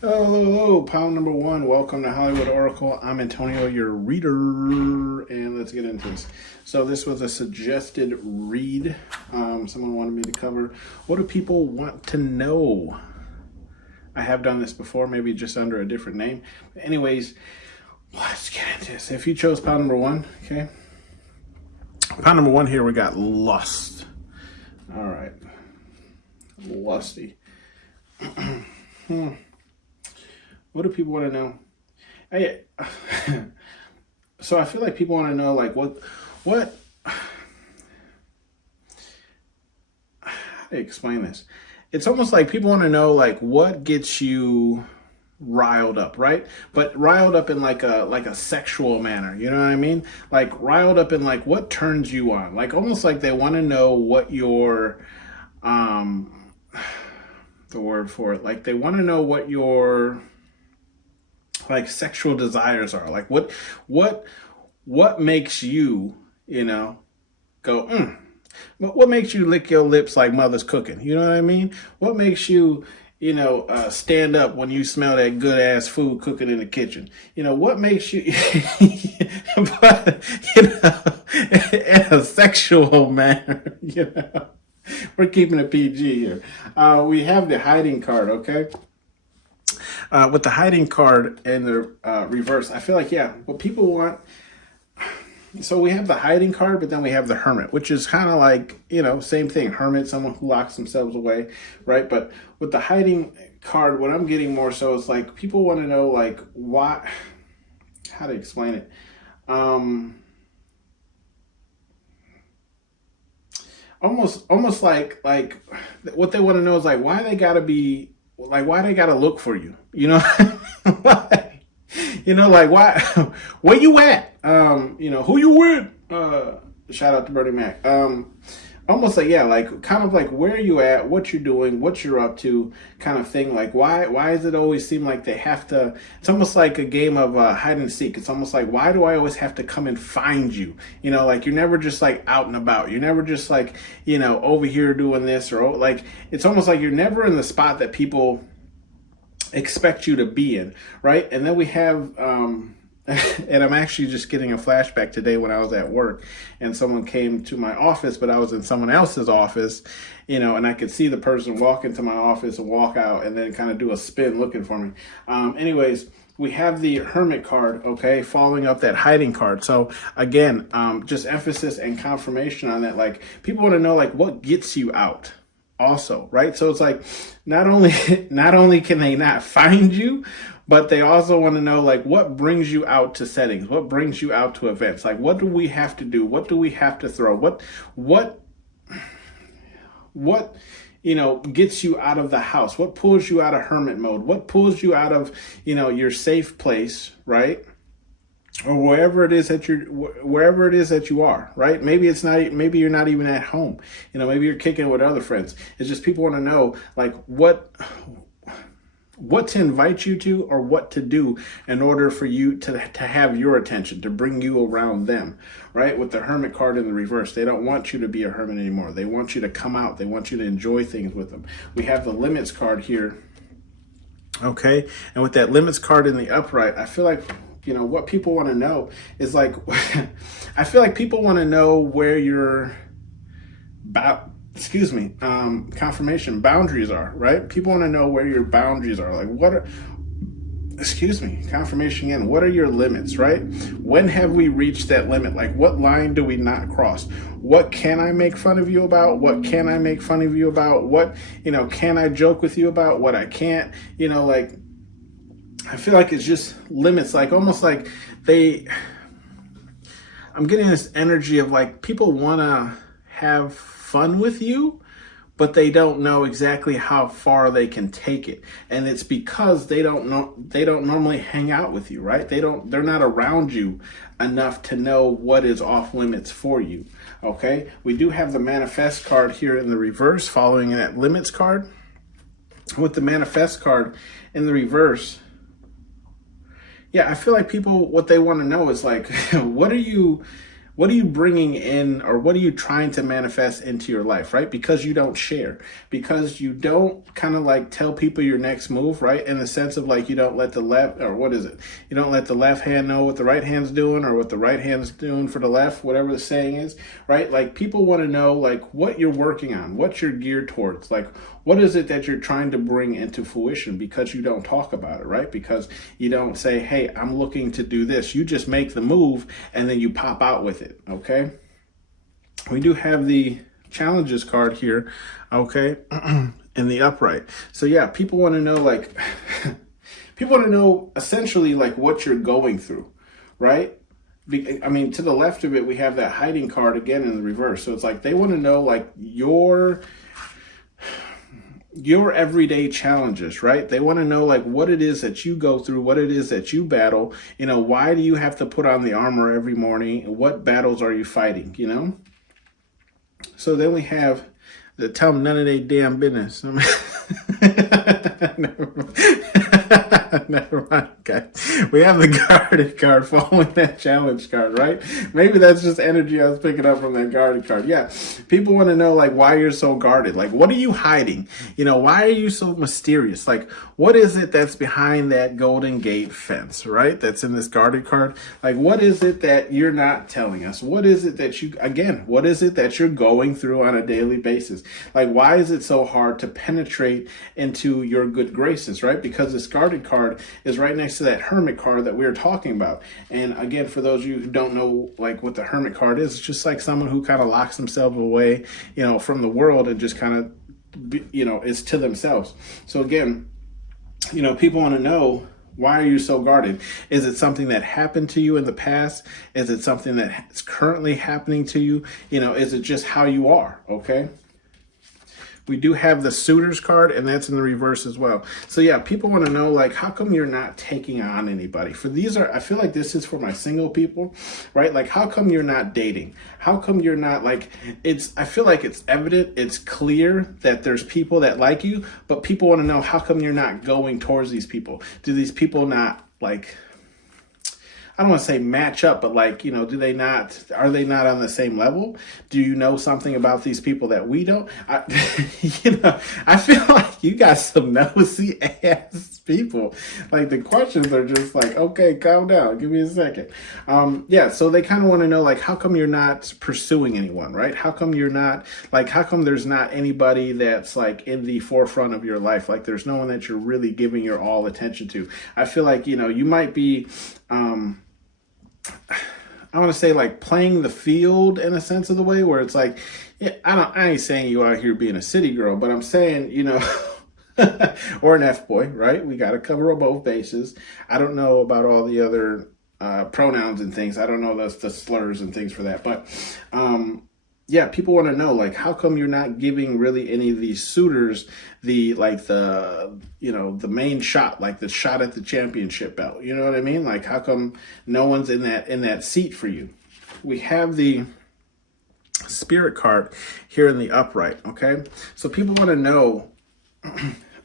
Hello, hello, hello, pal number one. Welcome to Hollywood Oracle. I'm Antonio, your reader, and let's get into this. So this was a suggested read. Someone wanted me to cover. What do people want to know? I have done this before, maybe just under a different name. But anyways, let's get into this. If you chose pal number one, okay. Pal number one here, we got lust. All right, lusty. What do people want to know? Hey, so I feel like people want to know, like, what, how do you explain this? It's almost like people want to know, like, what gets you riled up, right? But riled up in like a sexual manner, you know what I mean? Like riled up in like what turns you on, like almost like they want to know what your, the word for it, like they want to know what your like sexual desires are, like what makes you, go what makes you lick your lips like mother's cooking, you know what I mean? What makes you, stand up when you smell that good ass food cooking in the kitchen? What makes you but in a sexual manner, we're keeping it PG here. We have the hiding card, okay? With the hiding card and the reverse, I feel like, yeah, what people want. So we have the hiding card, but then we have the hermit, which is kind of like, same thing. Hermit, someone who locks themselves away, right? But with the hiding card, what I'm getting more so is like people want to know, like, why, how to explain it. Almost like what they want to know is like why they gotta be like why they gotta look for you, why, like why, where you at, who you with, shout out to Bernie Mac. Almost like, yeah, like kind of like where you at, what you're doing, what you're up to, kind of thing. Like why does it always seem like they have to? It's almost like a game of hide and seek. It's almost like, why do I always have to come and find you? Like you're never just like out and about. You're never just like, over here doing this, or like it's almost like you're never in the spot that people expect you to be in, right? And then we have and I'm actually just getting a flashback today when I was at work and someone came to my office, but I was in someone else's office, and I could see the person walk into my office and walk out and then kind of do a spin looking for me. Anyways, we have the hermit card, okay, following up that hiding card. So again, just emphasis and confirmation on that. Like people want to know, like, what gets you out also, right? So it's like not only can they not find you, but they also want to know, like, what brings you out to settings, what brings you out to events, like what do we have to do, what do we have to throw, what gets you out of the house, what pulls you out of hermit mode, what pulls you out of your safe place, right? Or wherever it is that you are, right? Maybe you're not even at home. Maybe you're kicking it with other friends. It's just people want to know, like, what to invite you to or what to do in order for you to have your attention, to bring you around them, right? With the hermit card in the reverse, they don't want you to be a hermit anymore. They want you to come out. They want you to enjoy things with them. We have the limits card here, okay? And with that limits card in the upright, I feel like, what people want to know is like, I feel like people want to know where your confirmation boundaries are, right? People want to know where your boundaries are. Like confirmation again, what are your limits, right? When have we reached that limit? Like what line do we not cross? What can I make fun of you about? What can I make fun of you about? What, can I joke with you about? What I can't, like, I feel like it's just limits, like almost like I'm getting this energy of like people want to have fun with you, but they don't know exactly how far they can take it. And it's because they don't normally hang out with you, right? They're not around you enough to know what is off limits for you. Okay. We do have the manifest card here in the reverse following that limits card. With the manifest card in the reverse, yeah, I feel like people, what they want to know is like, what are you what are you bringing in, or what are you trying to manifest into your life, right? Because you don't share, because you don't kind of like tell people your next move, right? In the sense of like, you don't let the left, or what is it? You don't let the left hand know what the right hand's doing, or what the right hand's doing for the left, whatever the saying is, right? Like people want to know like what you're working on, what you're geared towards, like what is it that you're trying to bring into fruition, because you don't talk about it, right? Because you don't say, hey, I'm looking to do this. You just make the move and then you pop out with it, okay? We do have the challenges card here, okay, in the upright. So yeah, people want to know like, people want to know essentially like what you're going through, right? I mean, to the left of it, we have that hiding card again in the reverse. So it's like they want to know like your everyday challenges, right? They want to know like what it is that you go through, what it is that you battle. You know, why do you have to put on the armor every morning? What battles are you fighting, you know? So then we have the tell them none of their damn business. Never mind, guys. We have the guarded card following that challenge card, right? Maybe that's just energy I was picking up from that guarded card. Yeah, people want to know like why you're so guarded. Like, what are you hiding? You know, why are you so mysterious? Like, what is it that's behind that golden gate fence, right? That's in this guarded card. Like, what is it that you're not telling us? What is it that what is it that you're going through on a daily basis? Like, why is it so hard to penetrate into your good graces, right? Because this guarded card is right next to that hermit card that we were talking about. And again, for those of you who don't know like what the hermit card is, it's just like someone who kind of locks themselves away, you know, from the world and just kind of, you know, is to themselves. So again, you know, people want to know, why are you so guarded? Is it something that happened to you in the past? Is it something that's currently happening to you? You know, is it just how you are? Okay. We do have the suitors card, and that's in the reverse as well. So yeah, people want to know like, how come you're not taking on anybody? I feel like this is for my single people, right? Like, how come you're not dating? How come you're not like, I feel like it's evident, it's clear that there's people that like you, but people want to know, how come you're not going towards these people? Do these people not like, I don't want to say match up, but like, you know, are they not on the same level? Do you know something about these people that we don't? You know, I feel like you got some nosy ass people. Like the questions are just like, okay, calm down. Give me a second. Yeah. So they kind of want to know like, how come you're not pursuing anyone, right? How come there's not anybody that's like in the forefront of your life? Like there's no one that you're really giving your all attention to. I feel like, you know, you might be, I want to say like playing the field in a sense of the way where it's like, yeah, I ain't saying you out here being a city girl, but I'm saying, you know, or an F-boy, right? We got to cover both bases. I don't know about all the other pronouns and things. I don't know the slurs and things for that, but yeah, people want to know like, how come you're not giving really any of these suitors the main shot, like the shot at the championship belt? You know what I mean? Like, how come no one's in that seat for you? We have the spirit card here in the upright. Okay, so people want to know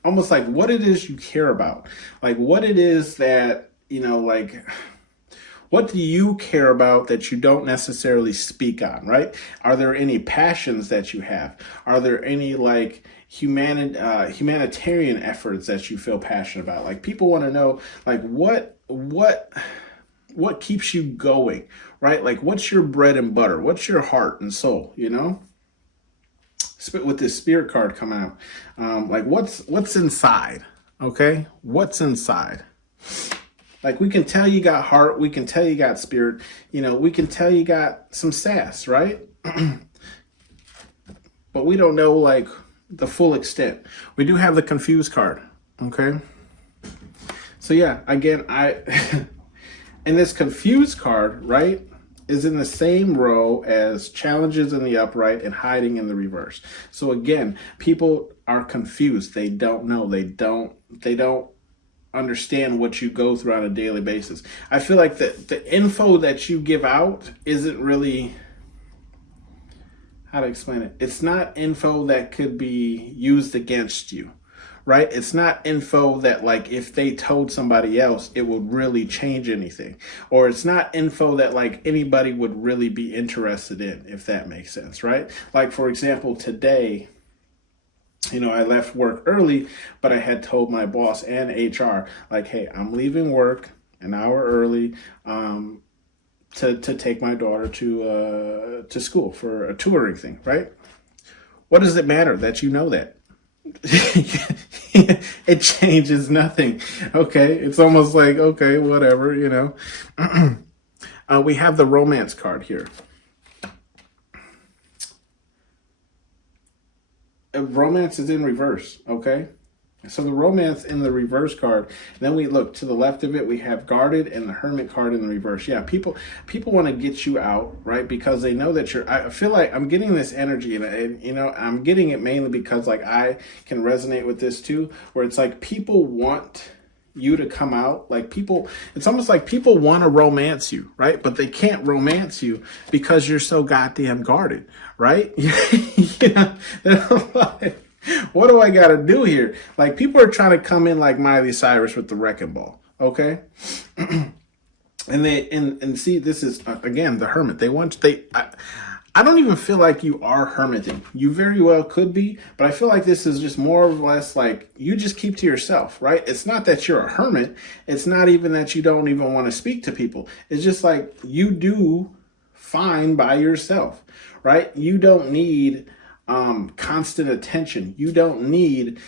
almost like what it is you care about, like what it is that, you know, like, what do you care about that you don't necessarily speak on, right? Are there any passions that you have? Are there any like humanitarian efforts that you feel passionate about? Like people want to know like what keeps you going, right? Like what's your bread and butter? What's your heart and soul, you know? With this spirit card coming out, like what's inside, okay? What's inside? Like we can tell you got heart, we can tell you got spirit, you know, we can tell you got some sass, right? But we don't know like the full extent. We do have the confused card, okay? So yeah, again, and this confused card, right, is in the same row as challenges in the upright and hiding in the reverse. So again, people are confused. They don't know. They don't understand what you go through on a daily basis. I feel like the info that you give out isn't really, how to explain it? It's not info that could be used against you, right? It's not info that like if they told somebody else, it would really change anything. Or it's not info that like anybody would really be interested in, if that makes sense, right? Like, for example, today, I left work early, but I had told my boss and HR, like, hey, I'm leaving work an hour early to take my daughter to school for a tutoring thing, right? What does it matter that you know that? It changes nothing. Okay, it's almost like, okay, whatever, we have the romance card here. Romance is in reverse, okay? So the romance in the reverse card, then we look to the left of it, we have guarded and the hermit card in the reverse. Yeah, people want to get you out, right? Because they know that I feel like I'm getting this energy and I'm getting it mainly because like I can resonate with this too, where it's like people want you to come out. Like it's almost like people want to romance you, right? But they can't romance you because you're so goddamn guarded, right? They're like, what do I got to do here? Like people are trying to come in like Miley Cyrus with the wrecking ball. Okay. And see, this is again, the hermit. I don't even feel like you are hermiting. You very well could be, but I feel like this is just more or less like you just keep to yourself, right? It's not that you're a hermit. It's not even that you don't even want to speak to people. It's just like you do fine by yourself, right? You don't need constant attention. You don't need,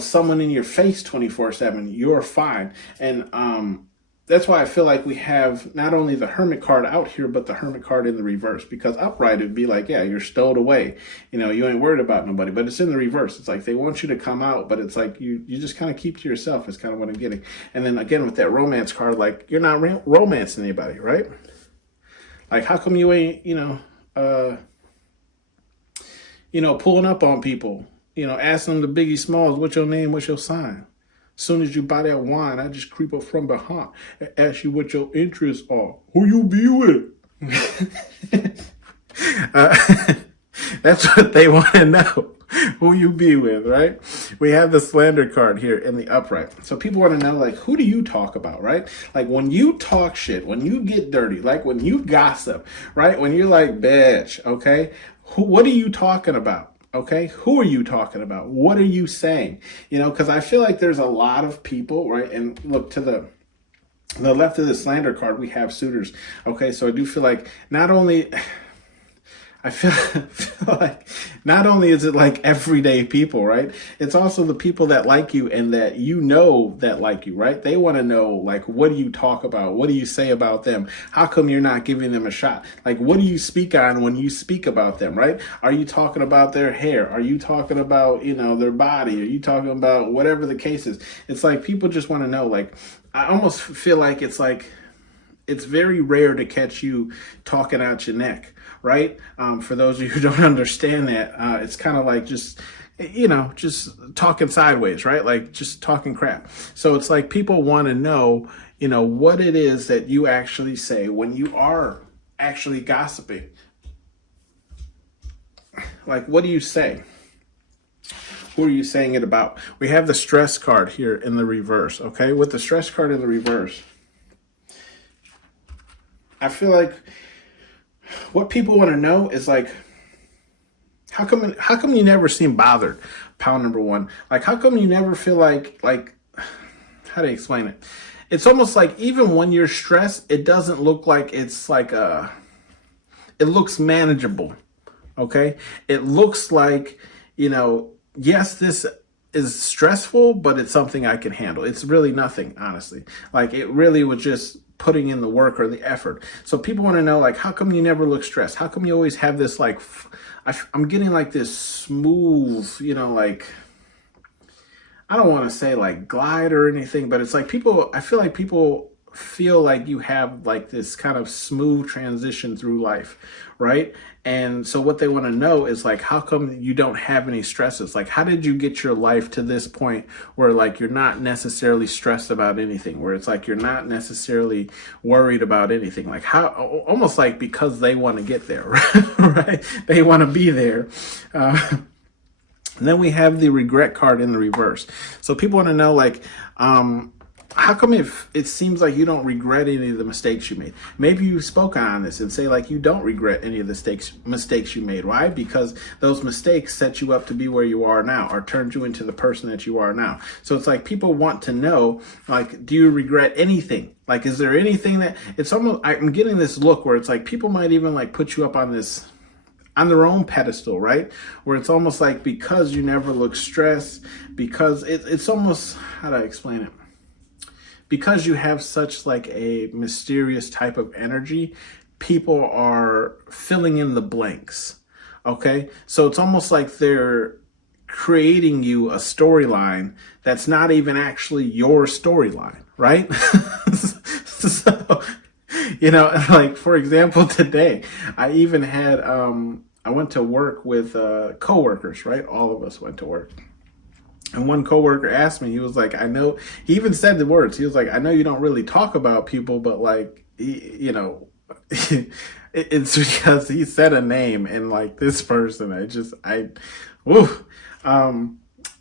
someone in your face 24/7. You're fine. And that's why I feel like we have not only the hermit card out here, but the hermit card in the reverse. Because upright, it'd be like, yeah, you're stowed away. You ain't worried about nobody. But it's in the reverse. It's like they want you to come out, but it's like you just kind of keep to yourself is kind of what I'm getting. And then again, with that romance card, like you're not romancing anybody, right? Like how come you ain't, pulling up on people, asking them the Biggie Smalls, what's your name, what's your sign? Soon as you buy that wine, I just creep up from behind and ask you what your interests are. Who you be with? That's what they want to know. Who you be with, right? We have the slander card here in the upright. So people want to know, like, who do you talk about, right? Like when you talk shit, when you get dirty, like when you gossip, right? When you're like, bitch, okay? What are you talking about? Okay, who are you talking about? What are you saying? Because I feel like there's a lot of people, right? And look to the left of the slander card, we have suitors. Okay, so I do feel like not only not only is it like everyday people, right? It's also the people that like you and that that like you, right? They want to know, like, what do you talk about? What do you say about them? How come you're not giving them a shot? Like, what do you speak on when you speak about them, right? Are you talking about their hair? Are you talking about, their body? Are you talking about whatever the case is? It's like people just want to know, like, I almost feel like it's very rare to catch you talking out your neck, right? For those of you who don't understand that, it's kind of like just talking sideways, right? Like just talking crap. So it's like people want to know, what it is that you actually say when you are actually gossiping. Like, what do you say? Who are you saying it about? We have the stress card here in the reverse, okay? With the stress card in the reverse, I feel like what people want to know is like, how come you never seem bothered? Pile number one. Like, how come you never feel like, how do you explain it? It's almost like even when you're stressed, it doesn't look like it's like it looks manageable. Okay. It looks like, yes, this is stressful, but it's something I can handle. It's really nothing, honestly. Like it really was just putting in the work or the effort. So people want to know, like, how come you never look stressed? How come you always have this, like, I'm getting like this smooth, like, I don't want to say like glide or anything, but it's like I feel like people feel like you have like this kind of smooth transition through life, right? And so what they want to know is like, how come you don't have any stresses? Like, how did you get your life to this point where like you're not necessarily stressed about anything, where it's like you're not necessarily worried about anything? Like how, almost like because they want to get there, right? They want to be there. And then we have the regret card in the reverse. So people want to know, like, how come if it seems like you don't regret any of the mistakes you made? Maybe you spoke on this and say, like, you don't regret any of the mistakes you made. Why? Because those mistakes set you up to be where you are now, or turned you into the person that you are now. So it's like people want to know, like, do you regret anything? Like, is there anything that it's almost, I'm getting this look where it's like people might even like put you up on this, on their own pedestal, right? Where it's almost like because you never look stressed, because it's almost, how do I explain it? Because you have such like a mysterious type of energy, people are filling in the blanks. Okay. So it's almost like they're creating you a storyline that's not even actually your storyline, right? So, like, for example, today, I even had, I went to work with coworkers, right? All of us went to work. And one coworker asked me, he was like, I know, he even said the words, he was like, I know you don't really talk about people, but like, it's because he said a name and like this person,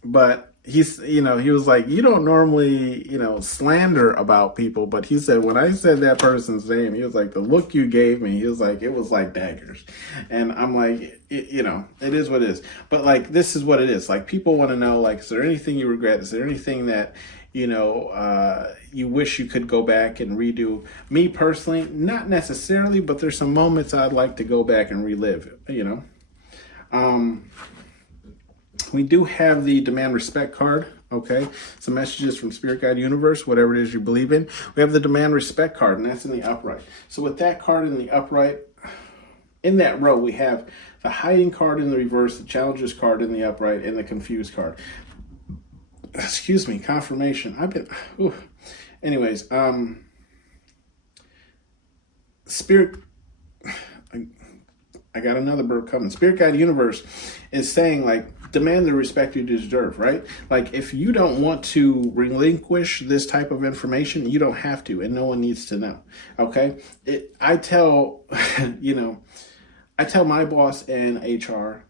but he's, he was like, you don't normally, slander about people. But he said, when I said that person's name, he was like, the look you gave me, he was like, it was like daggers. And I'm like, it is what it is. But like, this is what it is. Like, people want to know, like, is there anything you regret? Is there anything that, you wish you could go back and redo? Me personally, not necessarily, but there's some moments I'd like to go back and relive, We do have the demand respect card. Okay. Some messages from Spirit Guide Universe, whatever it is you believe in. We have the demand respect card, and that's in the upright. So with that card in the upright, in that row, we have the hiding card in the reverse, the challenges card in the upright, and the confused card. Excuse me, confirmation. Anyways, Spirit, I got another bird coming. Spirit Guide Universe is saying, like, demand the respect you deserve, right? Like, if you don't want to relinquish this type of information, you don't have to, and no one needs to know. Okay. I tell my boss and HR,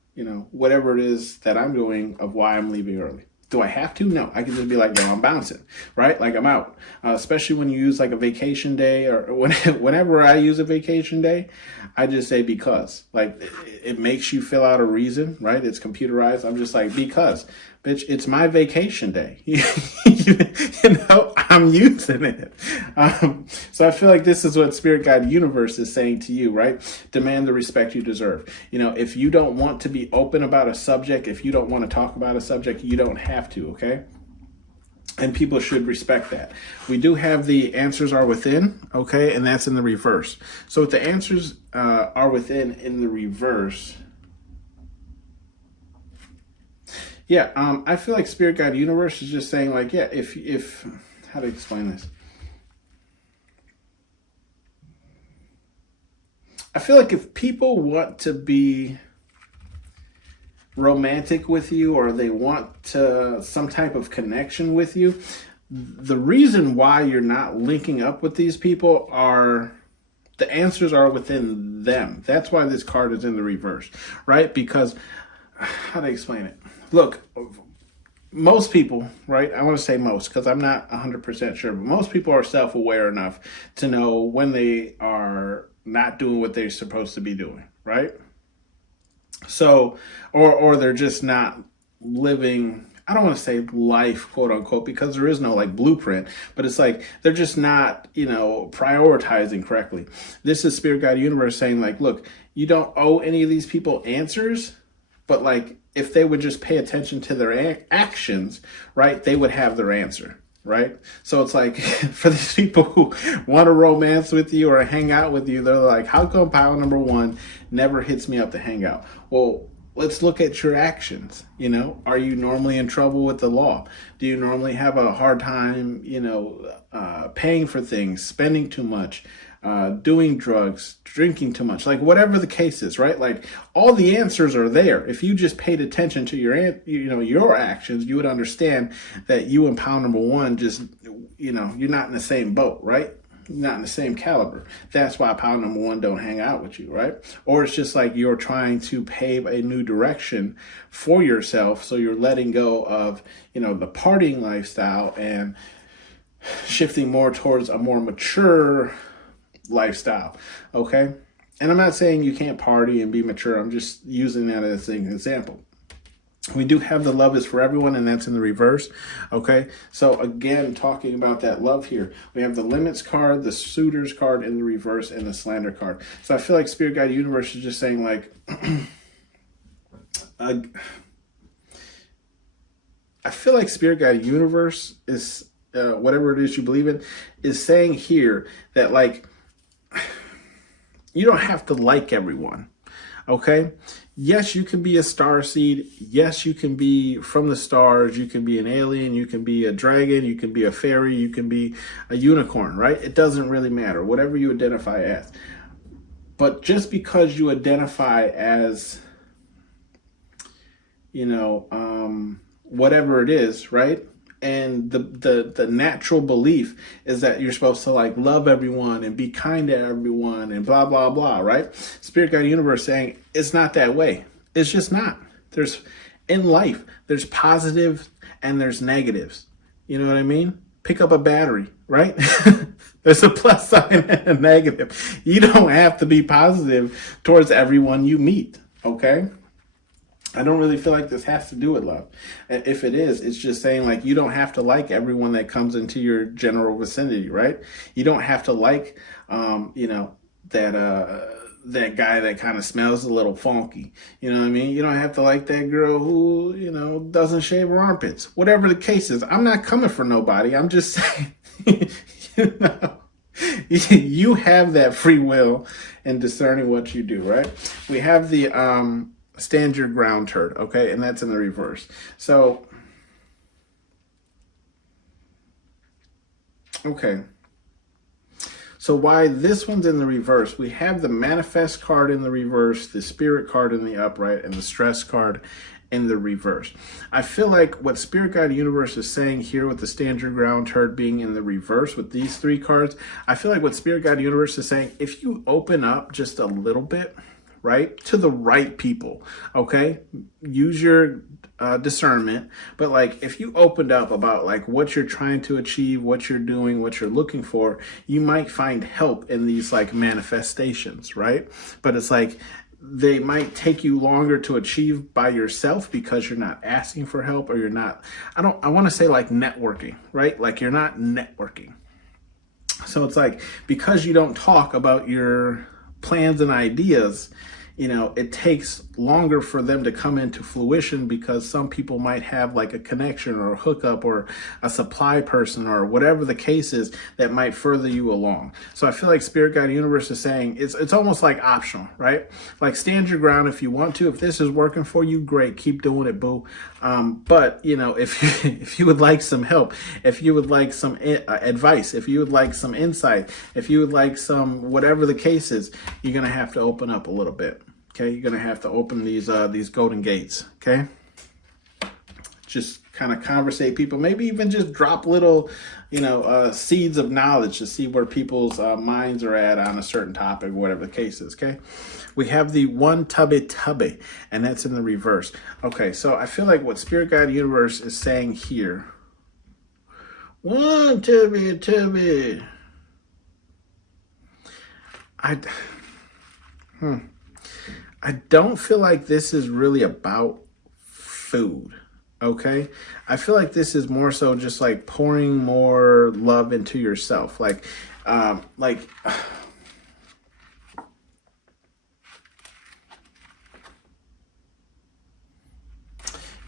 whatever it is that I'm doing of why I'm leaving early. Do I have to? No. I can just be like, no, I'm bouncing, right? Like, I'm out. Especially when you use like a vacation day, or whenever I use a vacation day, I just say because. Like, it makes you fill out a reason, right? It's computerized. I'm just like, because. Bitch, it's my vacation day. I'm using it. So I feel like this is what Spirit Guide Universe is saying to you, right? Demand the respect you deserve. If you don't want to be open about a subject, if you don't want to talk about a subject, you don't have to, okay? And people should respect that. We do have the answers are within, okay? And that's in the reverse. So with the answers are within in the reverse, yeah, I feel like Spirit Guide Universe is just saying, like, yeah, if how to explain this? I feel like if people want to be romantic with you, or they want some type of connection with you, the reason why you're not linking up with these people are, the answers are within them. That's why this card is in the reverse, right? Because, how to explain it? Look, most people, right? I want to say most, because I'm not 100% sure, but most people are self-aware enough to know when they are not doing what they're supposed to be doing, right? So, or they're just not living, I don't want to say life, quote unquote, because there is no like blueprint, but it's like they're just not, prioritizing correctly. This is Spirit Guide Universe saying, like, look, you don't owe any of these people answers, but like, if they would just pay attention to their actions, right, they would have their answer, right? So it's like, for these people who want to romance with you or hang out with you, they're like, how come pile number one never hits me up to hang out? Well, let's look at your actions. Are you normally in trouble with the law? Do you normally have a hard time, paying for things, spending too much, doing drugs, drinking too much, like whatever the case is, right? Like, all the answers are there. If you just paid attention to your actions, you would understand that you and pile number one just, you're not in the same boat, right? not in the same caliber. That's why pile number one don't hang out with you, right? Or it's just like you're trying to pave a new direction for yourself. So you're letting go of, the partying lifestyle and shifting more towards a more mature lifestyle. Okay. And I'm not saying you can't party and be mature. I'm just using that as an example. We do have the love is for everyone, and that's in the reverse. Okay. So again, talking about that love here, we have the limits card, the suitors card in the reverse, and the slander card. So I feel like Spirit Guide Universe is just saying like, I feel like Spirit Guide Universe is, whatever it is you believe in, is saying here that like, you don't have to like everyone. Okay. Yes, you can be a star seed. Yes, you can be from the stars. You can be an alien. You can be a dragon. You can be a fairy. You can be a unicorn, right? It doesn't really matter, whatever you identify as. But just because you identify as, whatever it is, right? And the natural belief is that you're supposed to like love everyone and be kind to everyone and blah, blah, blah, right? Spirit Guide Universe saying it's not that way. It's just not. In life, there's positive and there's negatives. You know what I mean? Pick up a battery, right? There's a plus sign and a negative. You don't have to be positive towards everyone you meet, okay? I don't really feel like this has to do with love. If it is, it's just saying like you don't have to like everyone that comes into your general vicinity, right? You don't have to like, that guy that kind of smells a little funky. You know what I mean? You don't have to like that girl who, doesn't shave her armpits. Whatever the case is, I'm not coming for nobody. I'm just saying, you have that free will in discerning what you do, right? We have the, stand your ground turd, okay? And that's in the reverse. So, okay. So why this one's in the reverse, we have the manifest card in the reverse, the spirit card in the upright, and the stress card in the reverse. I feel like what Spirit Guide Universe is saying here with the stand your ground turd being in the reverse with these three cards, I feel like what Spirit Guide Universe is saying, if you open up just a little bit, right, to the right people, okay, use your discernment, but like if you opened up about like what you're trying to achieve, what you're doing, what you're looking for, you might find help in these like manifestations, right? But it's like they might take you longer to achieve by yourself because you're not asking for help, or you're not, I want to say like networking, right? Like you're not networking. So it's like, because you don't talk about your plans and ideas, it takes longer for them to come into fruition because some people might have like a connection or a hookup or a supply person or whatever the case is that might further you along. So I feel like Spirit Guide Universe is saying it's almost like optional, right? Like stand your ground if you want to. If this is working for you, great, keep doing it, boo. But if you would like some help, if you would like some advice, if you would like some insight, if you would like some whatever the case is, you're gonna have to open up a little bit. Okay, you're gonna have to open these golden gates. Okay, just kind of conversate people. Maybe even just drop little, seeds of knowledge to see where people's minds are at on a certain topic, whatever the case is. Okay, we have the one tubby, and that's in the reverse. Okay, so I feel like what Spirit Guide Universe is saying here. One tubby. I don't feel like this is really about food, okay? I feel like this is more so just like pouring more love into yourself.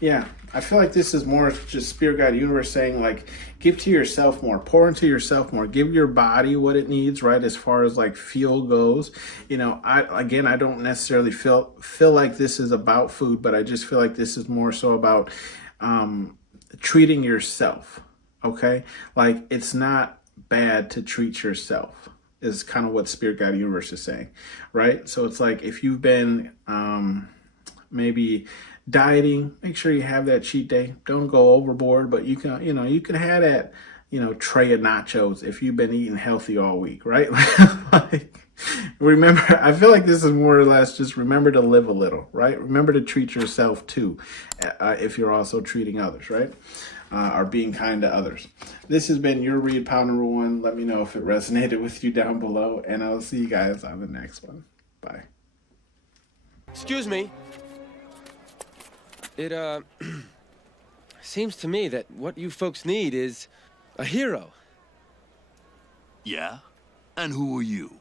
Yeah, I feel like this is more just Spirit Guide Universe saying like, give to yourself more, pour into yourself more, give your body what it needs, right? As far as like fuel goes, I don't necessarily feel like this is about food, but I just feel like this is more so about treating yourself. Okay. Like it's not bad to treat yourself is kind of what Spirit Guide Universe is saying, right? So it's like, if you've been, maybe dieting, make sure you have that cheat day. Don't go overboard, but you can have that, tray of nachos if you've been eating healthy all week, right? Like, remember, I feel like this is more or less just remember to live a little, right? Remember to treat yourself too, if you're also treating others, right? Or being kind to others. This has been your Read Pile number 1. Let me know if it resonated with you down below, and I'll see you guys on the next one. Bye. Excuse me. It, seems to me that what you folks need is a hero. Yeah? And who are you?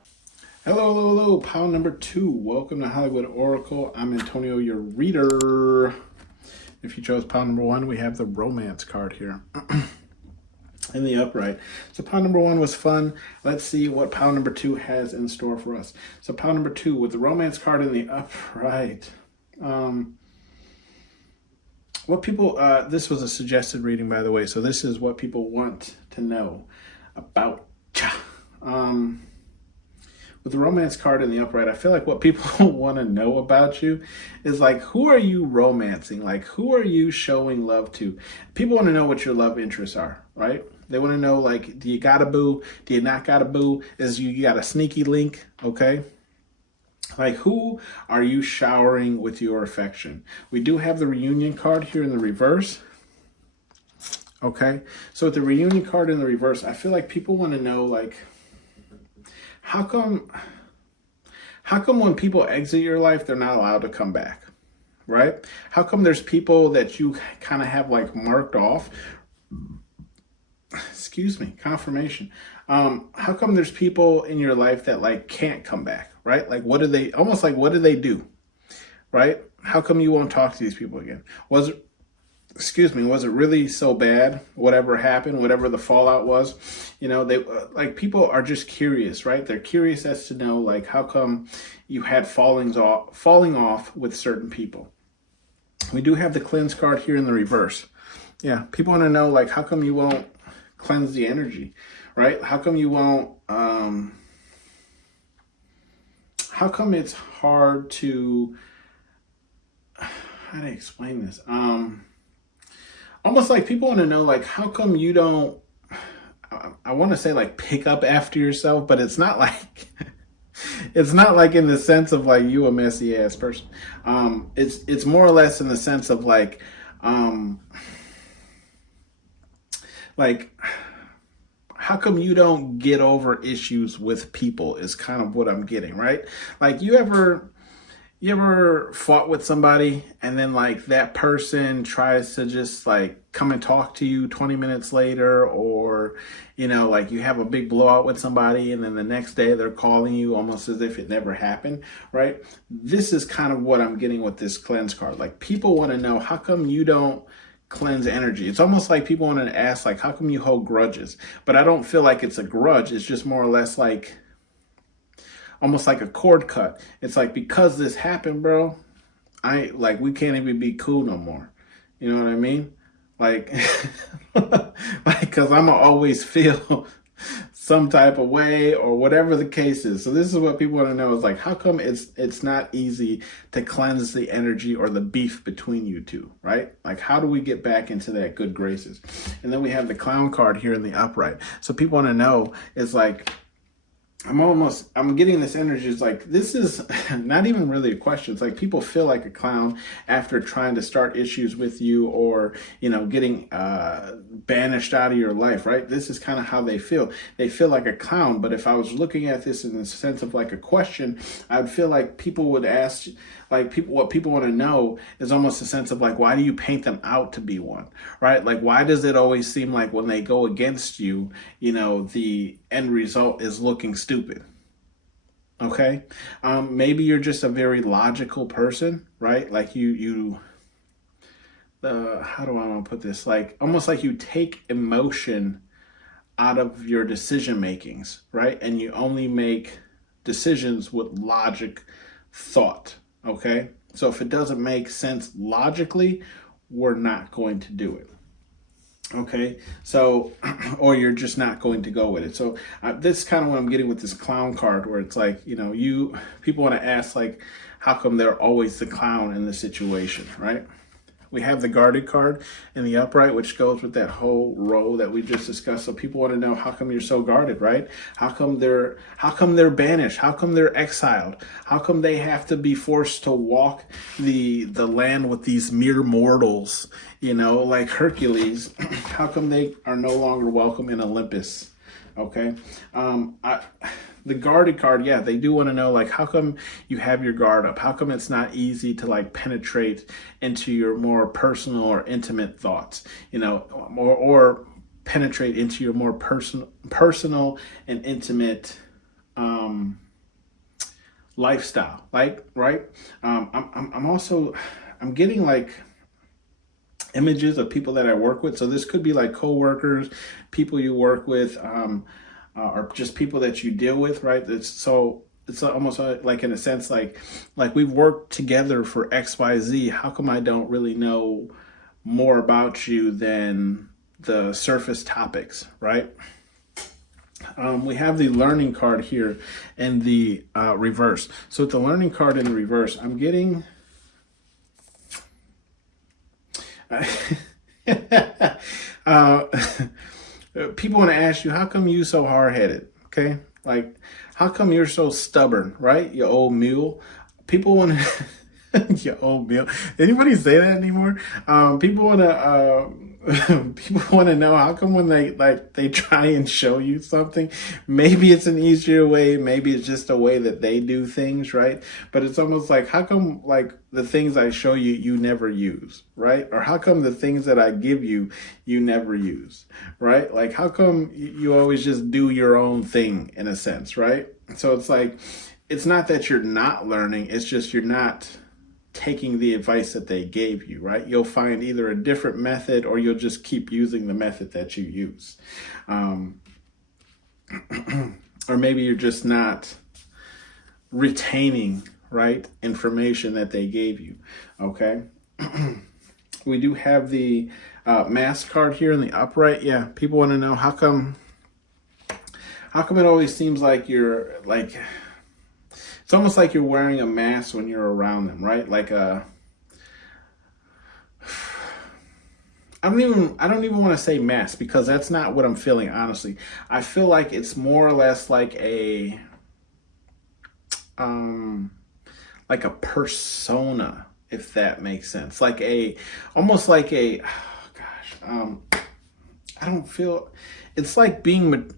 Hello, hello, hello. Pile number 2. Welcome to Hollywood Oracle. I'm Antonio, your reader. If you chose pile number 1, we have the romance card here in the upright. So pile number 1 was fun. Let's see what pile number 2 has in store for us. So pile number 2 with the romance card in the upright. What people, this was a suggested reading, by the way. So this is what people want to know about. With the romance card in the upright, I feel like what people want to know about you is like, who are you romancing? Like, who are you showing love to? People want to know what your love interests are, right? They want to know, like, do you got a boo? Do you not got a boo? Is you got a sneaky link? Okay. Like, who are you showering with your affection? We do have the reunion card here in the reverse. Okay. So with the reunion card in the reverse, I feel like people want to know, like, how come when people exit your life, they're not allowed to come back, right? How come there's people that you kind of have like marked off? Excuse me, confirmation. How come there's people in your life that like can't come back, right? Like what do they do, right? How come you won't talk to these people again? Was it really so bad? Whatever happened, whatever the fallout was, they like people are just curious, right? They're curious as to know, like, how come you had falling off with certain people. We do have the cleanse card here in the reverse. Yeah, people want to know, like, how come you won't cleanse the energy, right? How come you won't? How come it's hard to? How do I explain this? Almost like people want to know, like, how come you don't, I want to say like pick up after yourself, but it's not like, it's not like in the sense of like you a messy ass person. It's more or less in the sense of like how come you don't get over issues with people is kind of what I'm getting, right? Like you ever fought with somebody and then like that person tries to just like come and talk to you 20 minutes later, or like you have a big blowout with somebody and then the next day they're calling you almost as if it never happened, right? This is kind of what I'm getting with this cleanse card. Like people want to know, how come you don't cleanse energy? It's almost like people want to ask, like, how come you hold grudges? But I don't feel like it's a grudge. It's just more or less like almost like a cord cut. It's like, because this happened, bro, we can't even be cool no more. You know what I mean? Like, cause I'ma always feel some type of way or whatever the case is. So this is what people want to know is like, how come it's not easy to cleanse the energy or the beef between you two, right? Like, how do we get back into that good graces? And then we have the clown card here in the upright. So people want to know is like, I'm getting this energy. It's like, this is not even really a question. It's like people feel like a clown after trying to start issues with you or, getting banished out of your life, right? This is kind of how they feel. They feel like a clown. But if I was looking at this in the sense of like a question, I'd feel like people would ask, like what people want to know is almost a sense of like, why do you paint them out to be one, right? Like, why does it always seem like when they go against you, the end result is looking stupid? Okay. Maybe you're just a very logical person, right? Like how do I want to put this? Like, almost like you take emotion out of your decision makings, right? And you only make decisions with logic, thought. Okay, so if it doesn't make sense logically, we're not going to do it. Okay, so, or you're just not going to go with it. So this is kind of what I'm getting with this clown card, where it's like, people want to ask, like, how come they're always the clown in the situation, right? We have the guarded card in the upright, which goes with that whole row that we just discussed. So people want to know, how come you're so guarded, right? How come they're banished? How come they're exiled? How come they have to be forced to walk the land with these mere mortals, like Hercules? How come they are no longer welcome in Olympus? Okay. The guarded card, yeah, they do want to know, like, how come you have your guard up? How come it's not easy to, like, penetrate into your more personal or intimate thoughts, or penetrate into your more personal and intimate lifestyle, like, right? I'm getting, like, images of people that I work with. So this could be like coworkers, people you work with, or just people that you deal with, right? It's almost like, in a sense, like we've worked together for XYZ. How come I don't really know more about you than the surface topics, right? We have the learning card here in the reverse. So with the learning card in the reverse, I'm getting people want to ask you, how come you so hard-headed? Okay, like, how come you're so stubborn, right? You old mule. People want to you old mule. Anybody say that anymore? People want to people want to know, how come when they try and show you something, maybe it's an easier way, maybe it's just a way that they do things, right? But it's almost like, how come, like, the things I show you, you never use, right? Or how come the things that I give you, you never use, right? Like, how come you always just do your own thing, in a sense, right? So it's like, it's not that you're not learning, it's just you're not taking the advice that they gave you, right? You'll find either a different method, or you'll just keep using the method that you use. Or maybe you're just not retaining, right, information that they gave you, okay? We do have the mask card here in the upright. Yeah, people want to know, how come it always seems like you're, like, it's almost like you're wearing a mask when you're around them, right? Like I don't even want to say mask, because that's not what I'm feeling, honestly. I feel like it's more or less like a persona, if that makes sense. Like almost like a, I don't feel, it's like being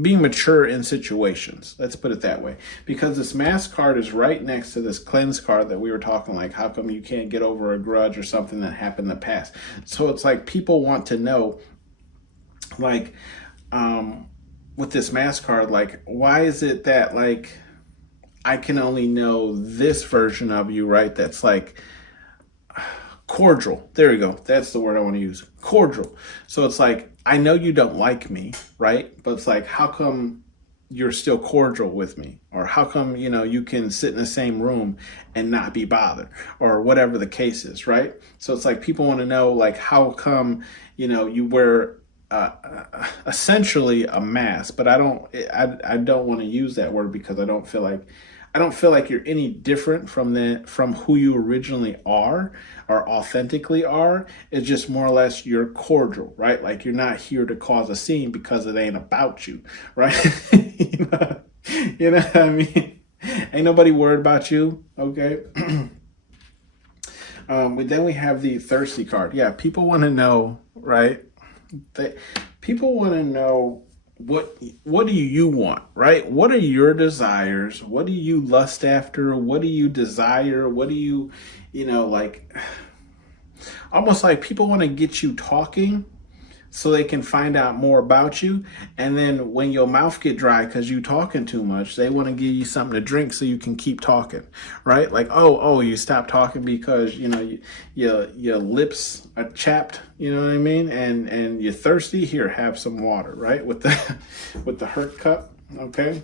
mature in situations. Let's put it that way. Because this mask card is right next to this cleanse card that we were talking, like, how come you can't get over a grudge or something that happened in the past? So it's like people want to know, like, with this mask card, like, why is it that, like, I can only know this version of you, right? That's like cordial. There you go. That's the word I want to use. Cordial. So it's like, I know you don't like me, right? But it's like, how come you're still cordial with me? Or how come, you can sit in the same room and not be bothered, or whatever the case is, right? So it's like, people want to know, like, how come, you wear essentially a mask, but I don't want to use that word, because I don't feel like you're any different from who you originally are or authentically are. It's just more or less you're cordial, right? Like, you're not here to cause a scene because it ain't about you, right? You know what I mean? Ain't nobody worried about you, okay? Then we have the thirsty card. Yeah, people want to know, right? People want to know, what do you want, right? What are your desires? What do you lust after? What do you desire? What do you, like, almost like people want to get you talking so they can find out more about you. And then when your mouth get dry because you talking too much, they want to give you something to drink so you can keep talking, right? Like, oh, you stop talking because, your lips are chapped, you know what I mean? And you're thirsty. Here, have some water, right? With the hurt cup, okay?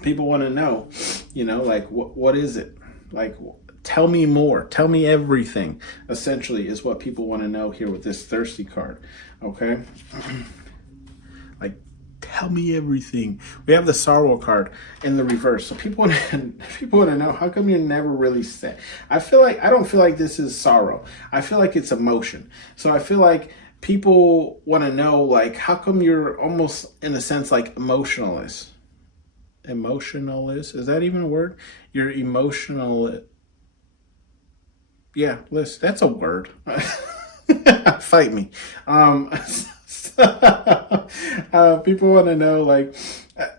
People want to know, like, what is it? Like, tell me more. Tell me everything, essentially, is what people want to know here with this thirsty card, okay? Like, tell me everything. We have the sorrow card in the reverse. So people want to know, how come you're never really sad? I don't feel like this is sorrow. I feel like it's emotion. So I feel like people want to know, like, how come you're almost in a sense like emotionalist? Emotionalist, is that even a word? You're emotional. Yeah, listen, that's a word. Fight me. People want to know, like,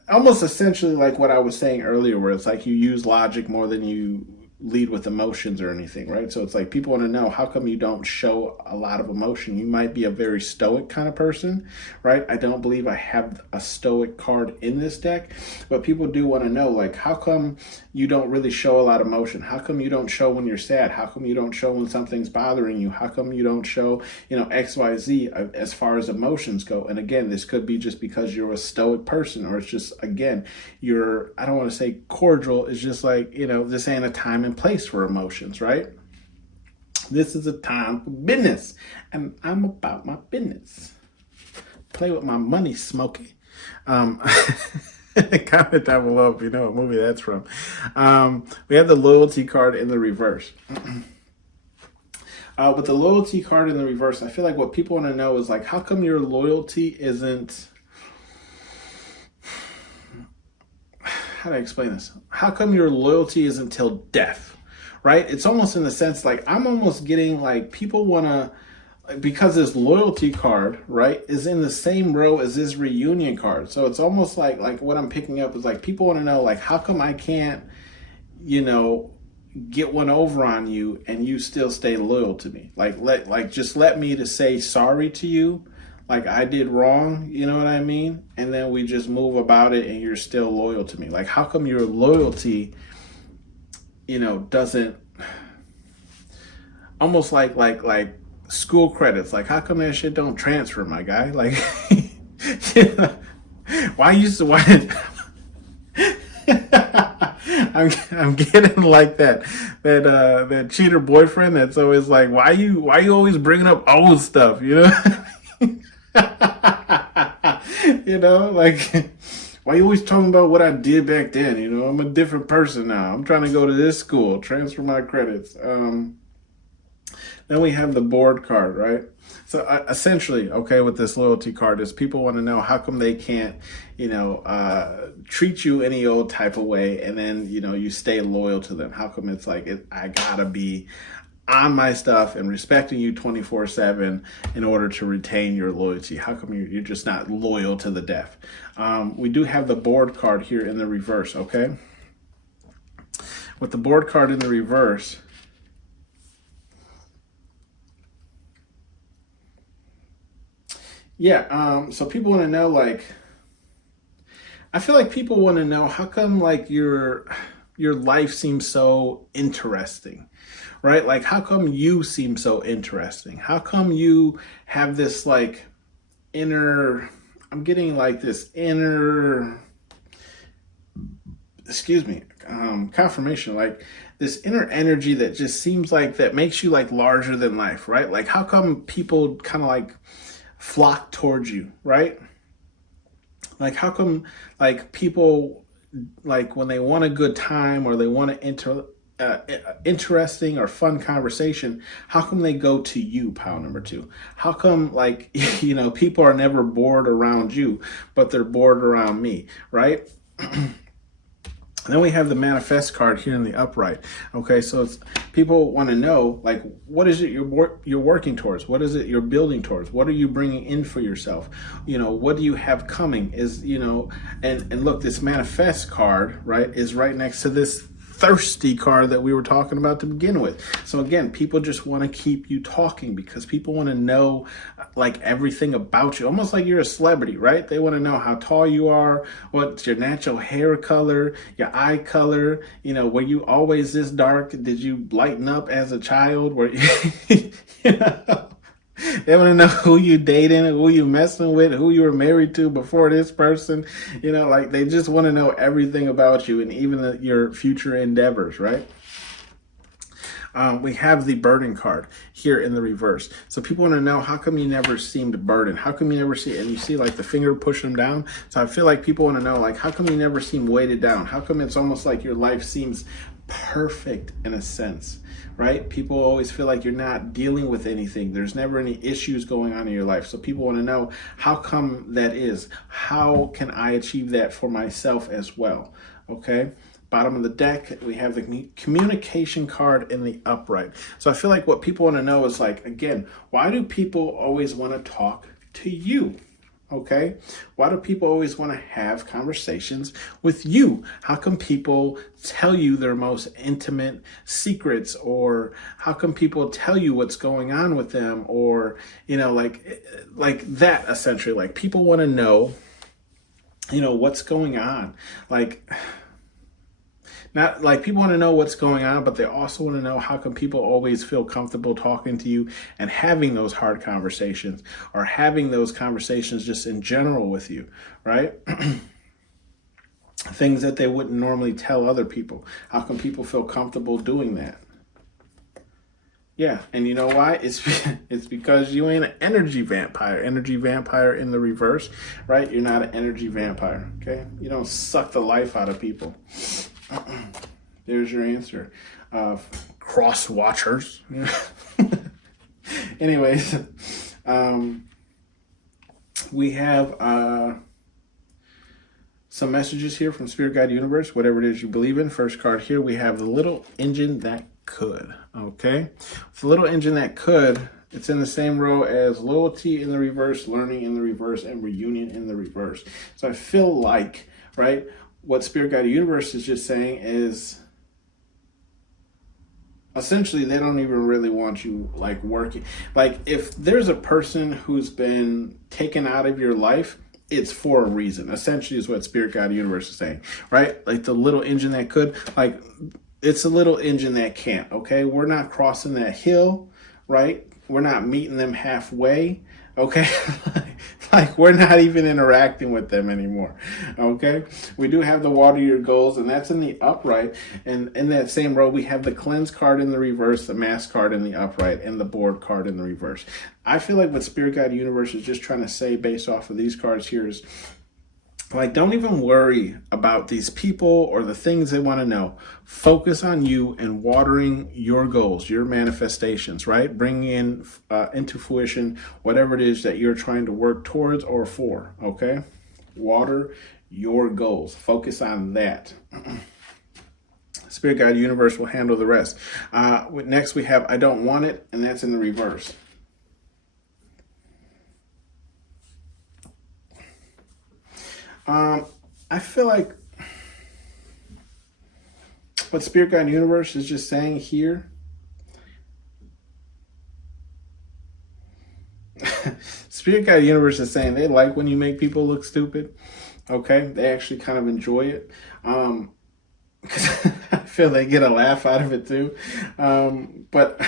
almost essentially like what I was saying earlier, where it's like you use logic more than you lead with emotions or anything, right? So it's like people want to know, how come you don't show a lot of emotion? You might be a very stoic kind of person, right? I don't believe I have a stoic card in this deck, but people do want to know, like, how come you don't really show a lot of emotion? How come you don't show when you're sad? How come you don't show when something's bothering you? How come you don't show, X, Y, Z as far as emotions go? And again, this could be just because you're a stoic person, or it's just, again, I don't want to say cordial. It's just like, this ain't a time and place for emotions, right? This is a time for business, and I'm about my business. Play with my money, Smokey. Comment down below if you know what movie that's from. We have the loyalty card in the reverse. With the loyalty card in the reverse, I feel like what people want to know is, like, how come your loyalty isn't... How do I explain this? How come your loyalty is until death, right? It's almost in the sense, like, I'm almost getting, like, people want to, because this loyalty card, right, is in the same row as this reunion card. So it's almost like what I'm picking up is, like, people want to know, like, how come I can't, get one over on you and you still stay loyal to me? Just let me to say sorry to you, like I did wrong, you know what I mean? And then we just move about it and you're still loyal to me. Like, how come your loyalty, doesn't, almost like school credits, like, how come that shit don't transfer, my guy? Like, why I'm getting like that cheater boyfriend that's always like, why you always bringing up old stuff, like, why you always talking about what I did back then? I'm a different person now. I'm trying to go to this school, transfer my credits. Then we have the board card, right? So essentially, okay, with this loyalty card is people want to know, how come they can't, treat you any old type of way, and then, you stay loyal to them? How come it's like, I gotta be on my stuff and respecting you 24/7 in order to retain your loyalty? How come you're just not loyal to the death? We do have the board card here in the reverse, okay? With the board card in the reverse, so people want to know, like, I feel like people want to know, how come, like, your life seems so interesting, right? Like, how come you seem so interesting? How come you have this, like, inner, I'm getting like this inner, confirmation, like this inner energy that just seems like, that makes you like larger than life, right? Like, how come people kind of like flock towards you, right? Like, how come, like, people, like, when they want a good time or they want an interesting or fun conversation, how come they go to you, pile number two? How come, like, people are never bored around you, but they're bored around me, right? Then we have the manifest card here in the upright. Okay, so it's, people want to know, like, what is it you're working towards? What is it you're building towards? What are you bringing in for yourself? What do you have coming? Is, and look, this manifest card, right, is right next to this thirsty card that we were talking about to begin with. So again, people just want to keep you talking because people want to know, like, everything about you, almost like you're a celebrity, right? They want to know how tall you are, what's your natural hair color, your eye color, were you always this dark? Did you lighten up as a child? They want to know who you dating, who you messing with, who you were married to before this person. Like, they just want to know everything about you and even your future endeavors, right? We have the burden card here in the reverse. So people want to know, how come you never seemed burdened? How come you never see, and you see like the finger pushing them down. So I feel like people want to know, like, how come you never seem weighted down? How come it's almost like your life seems perfect in a sense, right? People always feel like you're not dealing with anything. There's never any issues going on in your life. So people want to know, how come that is? How can I achieve that for myself as well? Okay. Bottom of the deck, we have the communication card in the upright. So I feel like what people want to know is, like, again, why do people always want to talk to you? Okay. Why do people always want to have conversations with you? How come people tell you their most intimate secrets? Or how come people tell you what's going on with them? Or, like that, essentially. Like, people want to know, what's going on. Not like people want to know what's going on, but they also want to know, how come people always feel comfortable talking to you and having those hard conversations, or having those conversations just in general with you, right? Things that they wouldn't normally tell other people. How come people feel comfortable doing that? Yeah, and you know why? It's because you ain't an energy vampire. Energy vampire in the reverse, right? You're not an energy vampire, okay? You don't suck the life out of people. There's your answer. Cross watchers. Anyways, we have some messages here from Spirit Guide Universe, whatever it is you believe in. First card here, we have the little engine that could. Okay, the little engine that could. It's in the same row as loyalty in the reverse, learning in the reverse, and reunion in the reverse. So I feel like, right, what Spirit Guide Universe is just saying is, essentially, they don't even really want you, like, working. Like, if there's a person who's been taken out of your life, it's for a reason. Essentially is what Spirit Guide Universe is saying, right? Like, the little engine that could, like, it's a little engine that can't, okay? We're not crossing that hill, right? We're not meeting them halfway, okay? Like, we're not even interacting with them anymore, okay? We do have the water your goals, and that's in the upright. And in that same row, we have the cleanse card in the reverse, the mask card in the upright, and the board card in the reverse. I feel like what Spirit Guide Universe is just trying to say based off of these cards here is, like, don't even worry about these people or the things they want to know. Focus on you and watering your goals, your manifestations, right? Bringing in into fruition whatever it is that you're trying to work towards or for, okay? Water your goals. Focus on that. Spirit Guide Universe will handle the rest. Next, we have I don't want it, and that's in the reverse. I feel like what Spirit Guide Universe is just saying here, Spirit Guide Universe is saying they like when you make people look stupid. Okay, they actually kind of enjoy it. Because I feel they get a laugh out of it too. But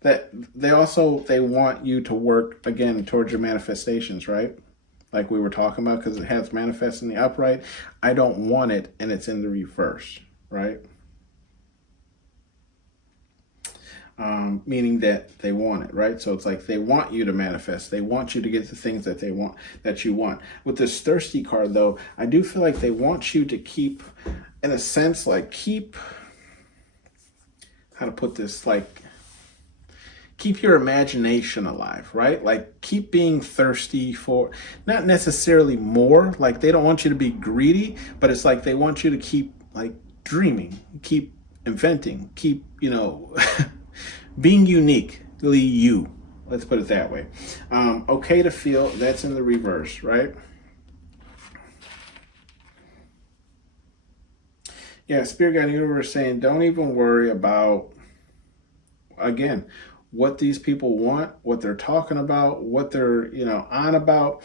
that they want you to work again towards your manifestations, right? Like we were talking about, because it has manifest in the upright. I don't want it, and it's in the reverse, right? Meaning that they want it, right? So it's like they want you to manifest. They want you to get the things that they want, that you want. With this thirsty card, though, I do feel like they want you to keep, in a sense, like how to put this, like, keep your imagination alive, right? Like, keep being thirsty for, not necessarily more, like they don't want you to be greedy, but it's like they want you to keep, like, dreaming, keep inventing, keep, being uniquely you. Let's put it that way. Okay to feel, that's in the reverse, right? Yeah, Spirit Guide Universe saying, don't even worry about, again, what these people want, what they're talking about, what they're, on about.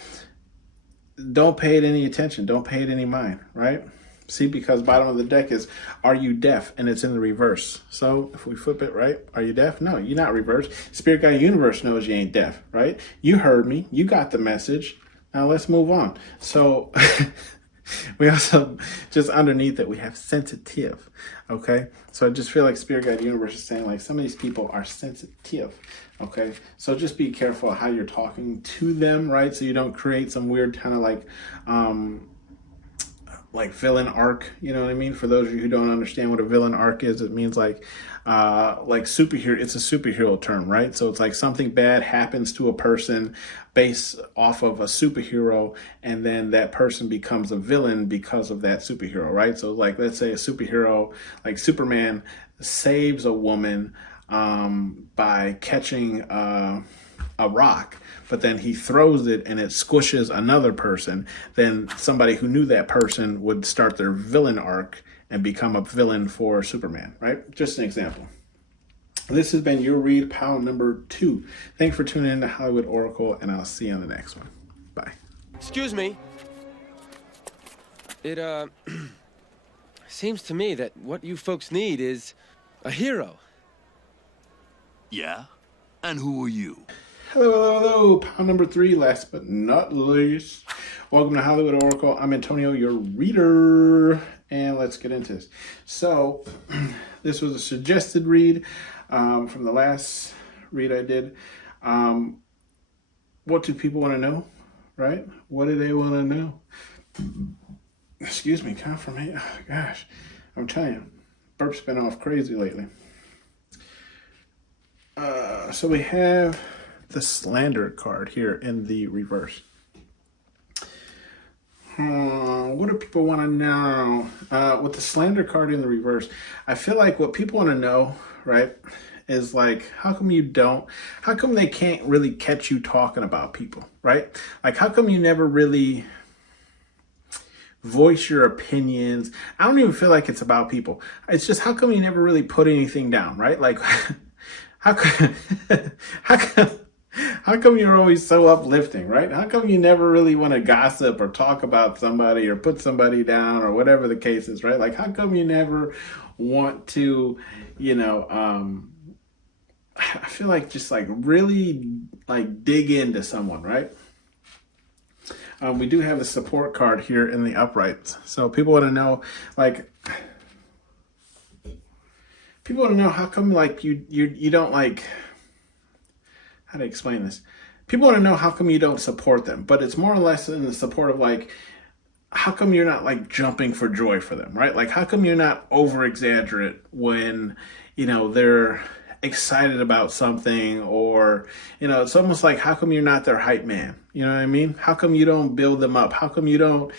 Don't pay it any attention. Don't pay it any mind, right? See, because bottom of the deck is, are you deaf? And it's in the reverse. So if we flip it, right? Are you deaf? No, you're not reverse. Spirit Guide Universe knows you ain't deaf, right? You heard me. You got the message. Now let's move on. So We also, just underneath it, we have sensitive. Okay. So I just feel like Spirit Guide Universe is saying like some of these people are sensitive. Okay. So just be careful how you're talking to them, right? So you don't create some weird kind of like villain arc, you know what I mean? For those of you who don't understand what a villain arc is, it means like superhero. It's a superhero term, right? So it's like something bad happens to a person based off of a superhero, and then that person becomes a villain because of that superhero, right? So like, let's say a superhero like Superman saves a woman by catching a rock, but then he throws it and it squishes another person, then somebody who knew that person would start their villain arc and become a villain for Superman, right? Just an example. This has been your read, pal number 2. Thanks for tuning in to Hollywood Oracle, and I'll see you on the next one. Bye. Excuse me. It, seems to me that what you folks need is a hero. Yeah? And who are you? Hello, hello, hello. Pal number 3, last but not least. Welcome to Hollywood Oracle. I'm Antonio, your reader. And let's get into this. So, this was a suggested read from the last read I did. What do people want to know, right? What do they want to know? Excuse me, confirmation. Oh, gosh, I'm telling you, burp's been off crazy lately. So we have the slander card here in the reverse. What do people want to know? With the slander card in the reverse, I feel like what people want to know, right, is like, how come they can't really catch you talking about people, right? Like, how come you never really voice your opinions? I don't even feel like it's about people. It's just, how come you never really put anything down, right? Like, how come you're always so uplifting, right? How come you never really want to gossip or talk about somebody or put somebody down or whatever the case is, right? Like, how come you never want to, I feel like just like really like dig into someone, right? We do have a support card here in the uprights. So people want to know, how come like you don't like, how to explain this? People want to know how come you don't support them, but it's more or less in the support of like, how come you're not like jumping for joy for them, right? Like, how come you're not over exaggerate when, they're excited about something, or, it's almost like, how come you're not their hype man? You know what I mean? How come you don't build them up? How come you don't,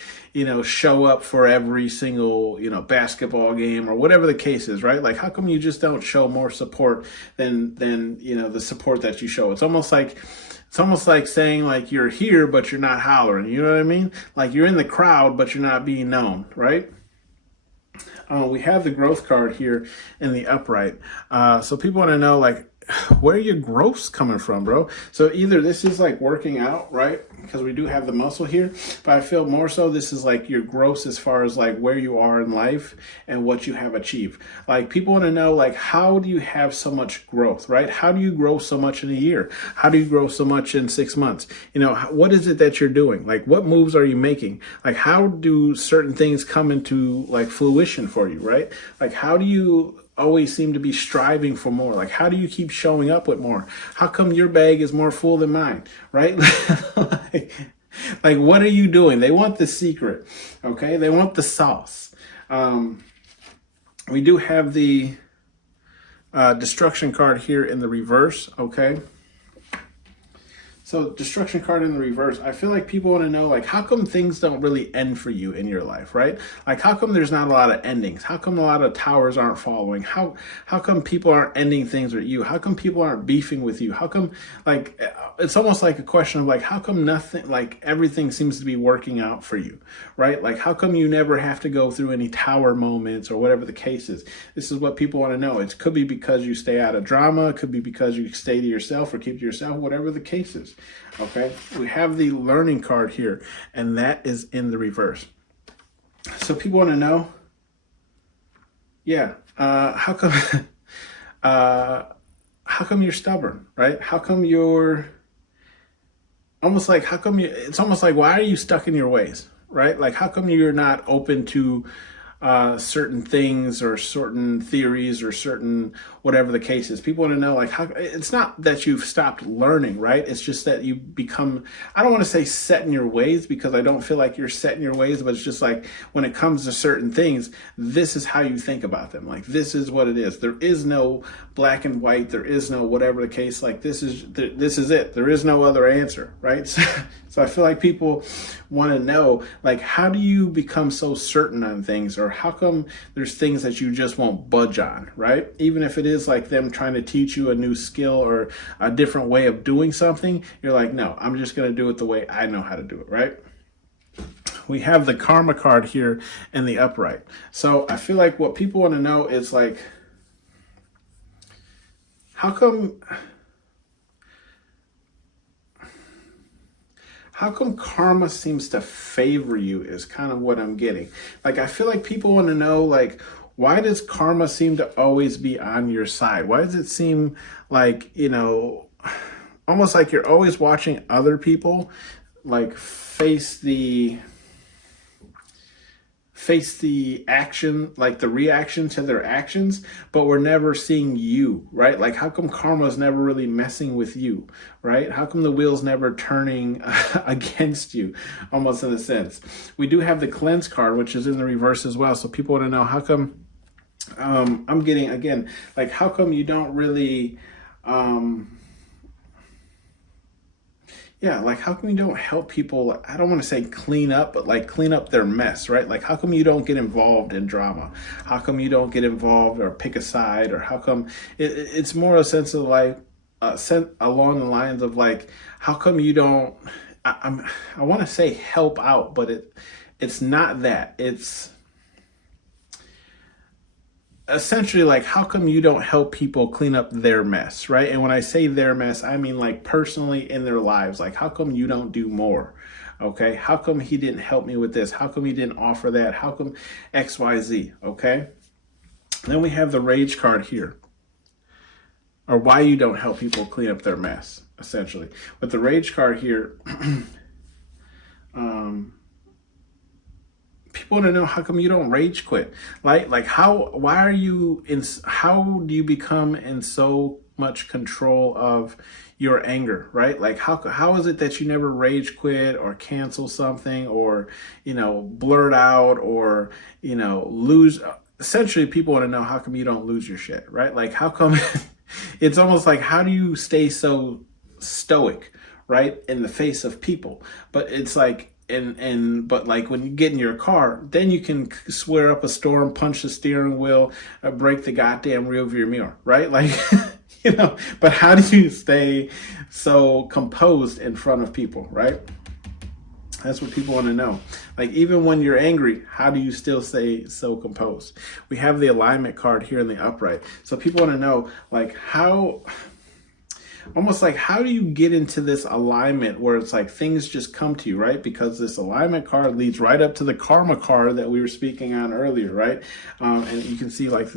show up for every single, basketball game or whatever the case is, right? Like, how come you just don't show more support than the support that you show? It's almost like saying like you're here, but you're not hollering. You know what I mean? Like, you're in the crowd, but you're not being known, right? We have the growth card here in the upright. So people want to know, like, where are your growths coming from, bro? So either this is like working out, right? Because we do have the muscle here, but I feel more so this is like your growth as far as like where you are in life and what you have achieved. Like, people want to know, like, how do you have so much growth, right? How do you grow so much in a year? How do you grow so much in 6 months? What is it that you're doing? Like, what moves are you making? Like, how do certain things come into like fruition for you, right? Like, how do you always seem to be striving for more? Like, how do you keep showing up with more? How come your bag is more full than mine, right? like what are you doing? They want the secret, okay? They want the sauce. We do have the destruction card here in the reverse, okay? So destruction card in the reverse, I feel like people want to know, like, how come things don't really end for you in your life, right? Like, how come there's not a lot of endings? How come a lot of towers aren't following? How come people aren't ending things with you? How come people aren't beefing with you? How come, like, it's almost like a question of like, how come nothing, like everything seems to be working out for you, right? Like, how come you never have to go through any tower moments or whatever the case is? This is what people want to know. It could be because you stay out of drama. It could be because you stay to yourself or keep to yourself, whatever the case is. Okay, we have the learning card here, and that is in the reverse. So people want to know, how come you're stubborn, right? How come you're it's almost like, why are you stuck in your ways, right? Like, how come you're not open to certain things or certain theories or certain whatever the case is? People want to know, like, how it's not that you've stopped learning, right? It's just that you become, I don't want to say set in your ways, because I don't feel like you're set in your ways, but it's just like when it comes to certain things, this is how you think about them. Like, this is what it is. There is no black and white. There is no whatever the case. Like, this is it. There is no other answer, right? So I feel like people want to know, like, how do you become so certain on things, or how come there's things that you just won't budge on, right? Even if it is like them trying to teach you a new skill or a different way of doing something, you're like, no, I'm just going to do it the way I know how to do it, right? We have the karma card here in the upright. So I feel like what people want to know is, like, how come karma seems to favor you is kind of what I'm getting. Like, I feel like people want to know, like, why does karma seem to always be on your side? Why does it seem like, almost like you're always watching other people, like, face the action, like the reaction to their actions, but we're never seeing you, right? Like, how come karma's never really messing with you, right? How come the wheel's never turning against you, almost in a sense? We do have the cleanse card, which is in the reverse as well. So people want to know, how come, I'm getting, again, like, how come you don't really, like, how come you don't help people? I don't want to say clean up, but like clean up their mess, right? Like, how come you don't get involved in drama? How come you don't get involved or pick a side? Or how come it's more a sense of, like, along the lines of, like, how come you don't, I want to say help out, but it's not that. It's essentially like, how come you don't help people clean up their mess, right? And when I say their mess, I mean, like, personally in their lives. Like, how come you don't do more? Okay, how come he didn't help me with this? How come he didn't offer that? How come XYZ? Okay, then we have the rage card here, or why you don't help people clean up their mess, essentially. With the rage card here, people want to know, how come you don't rage quit? Like how do you become in so much control of your anger, right? Like, how is it that you never rage quit or cancel something, or, blurt out, or, lose? Essentially, people want to know, how come you don't lose your shit, right? Like, how come it's almost like, how do you stay so stoic, right, in the face of people? But it's like, but like, when you get in your car, then you can swear up a storm, punch the steering wheel, break the goddamn rear view mirror, right? Like, but how do you stay so composed in front of people, right? That's what people want to know. Like, even when you're angry, how do you still stay so composed? We have the alignment card here in the upright. So people want to know, like, almost like, how do you get into this alignment where it's like things just come to you, right? Because this alignment card leads right up to the karma card that we were speaking on earlier, right? And you can see, like,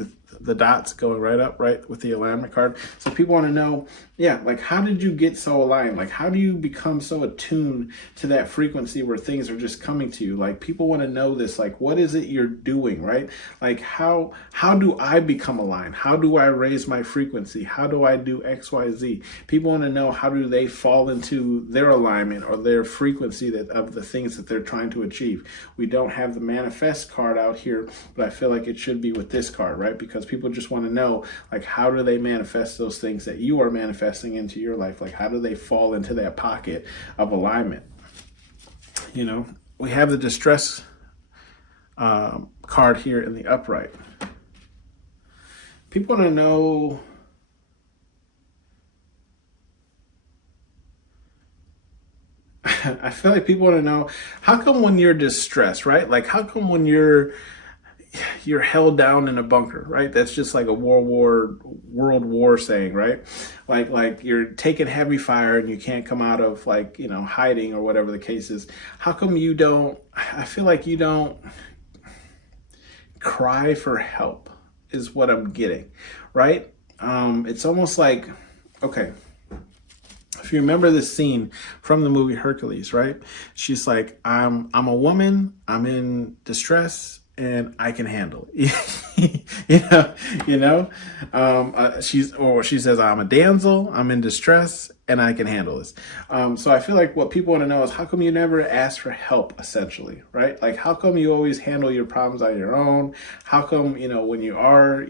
the dots going right up, right, with the alignment card. So people want to know, like, how did you get so aligned? Like, how do you become so attuned to that frequency where things are just coming to you? Like, people want to know this, like, what is it you're doing, right? Like, how do I become aligned? How do I raise my frequency? How do I do X, Y, Z? People want to know, how do they fall into their alignment or their frequency of the things that they're trying to achieve. We don't have the manifest card out here, but I feel like it should be with this card, right? Because people just want to know, like, how do they manifest those things that you are manifesting into your life? Like, how do they fall into that pocket of alignment? We have the distress card here in the upright. People want to know, I feel like people want to know, how come when you're distressed, right? Like, how come when you're held down in a bunker, right? That's just like a world war saying, right? Like you're taking heavy fire and you can't come out of, like, hiding or whatever the case is. How come you don't, I feel like you don't cry for help is what I'm getting, right? It's almost like, okay, If you remember this scene from the movie Hercules, right? She's like, I'm a woman, I'm in distress, and I can handle it. you know. She says, I'm a damsel, I'm in distress, and I can handle this. So I feel like what people want to know is, how come you never ask for help, essentially, right? Like, how come you always handle your problems on your own? How come, when you are,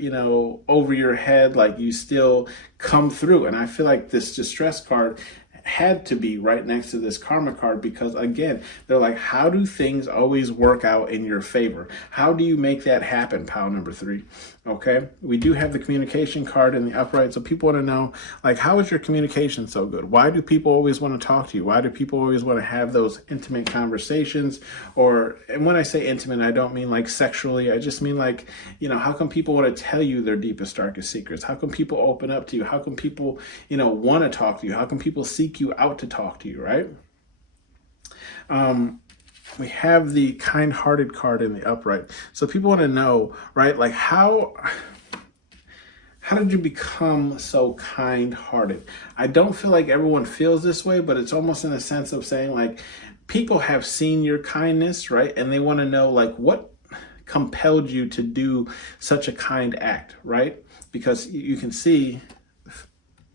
over your head, like, you still come through? And I feel like this distress card had to be right next to this karma card, because again, they're like, how do things always work out in your favor? How do you make that happen, pile number 3? Okay, we do have the communication card in the upright, so people want to know, like, how is your communication so good? Why do people always want to talk to you? Why do people always want to have those intimate conversations? And when I say intimate, I don't mean like sexually, I just mean like, how come people want to tell you their deepest, darkest secrets? How come people open up to you? How come people, want to talk to you? How come people seek you out to talk to you, right? We have the kind-hearted card in the upright. So people want to know, right? Like, how did you become so kind-hearted? I don't feel like everyone feels this way, but it's almost in a sense of saying, like, people have seen your kindness, right? And they want to know, like, what compelled you to do such a kind act, right? Because you can see,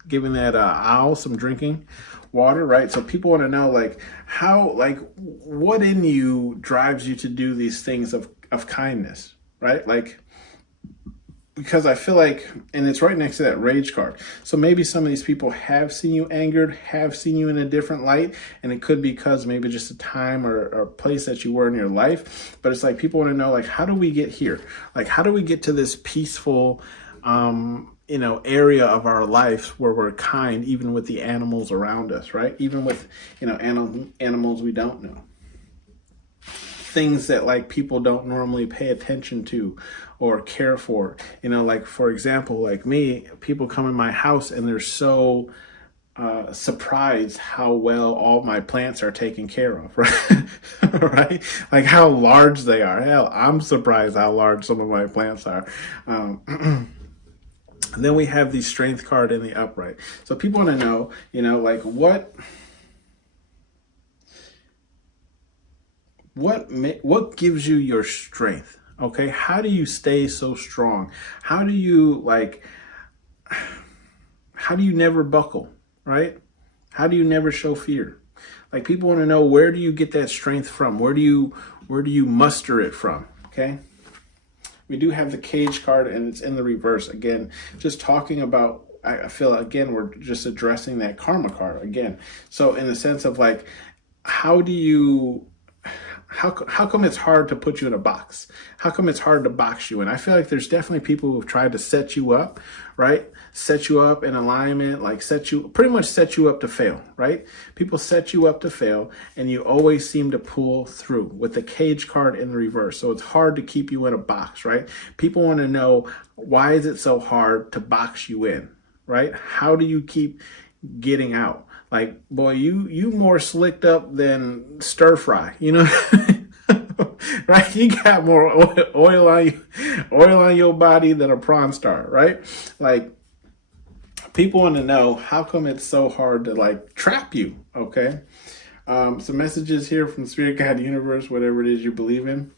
giving that owl some drinking water, right? So people want to know, like, how, like, what in you drives you to do these things of kindness, right? Like, because I feel like, and it's right next to that rage card. So maybe some of these people have seen you angered, have seen you in a different light, and it could be because maybe just a time or place that you were in your life. But it's like, people want to know, like, how do we get here? Like, how do we get to this peaceful, area of our life where we're kind, even with the animals around us, right? Even with, animals we don't know. Things that, like, people don't normally pay attention to or care for. Like, for example, like me, people come in my house and they're so surprised how well all my plants are taken care of, right? Right? Like, how large they are. Hell, I'm surprised how large some of my plants are. And then we have the strength card in the upright. So people want to know, like, what gives you your strength? Okay, how do you stay so strong? How do you never buckle, right? How do you never show fear? Like, people want to know, where do you get that strength from? Where do you muster it from? Okay. We do have the cage card, and it's in the reverse. Again, just talking about, I feel, again, we're just addressing that karma card again. So in the sense of, like, how come it's hard to put you in a box? How come it's hard to box you in? I feel like there's definitely people who've tried to set you up, right? Set you up in alignment, like pretty much set you up to fail, right? People set you up to fail, and you always seem to pull through with the cage card in the reverse. So it's hard to keep you in a box, right? People want to know, why is it so hard to box you in, right? How do you keep getting out? Like, boy, you more slicked up than stir fry, right? You got more oil on your body than a prawn star, right? Like, people want to know, how come it's so hard to, like, trap you? Okay. Some messages here from Spirit Guide Universe, whatever it is you believe in.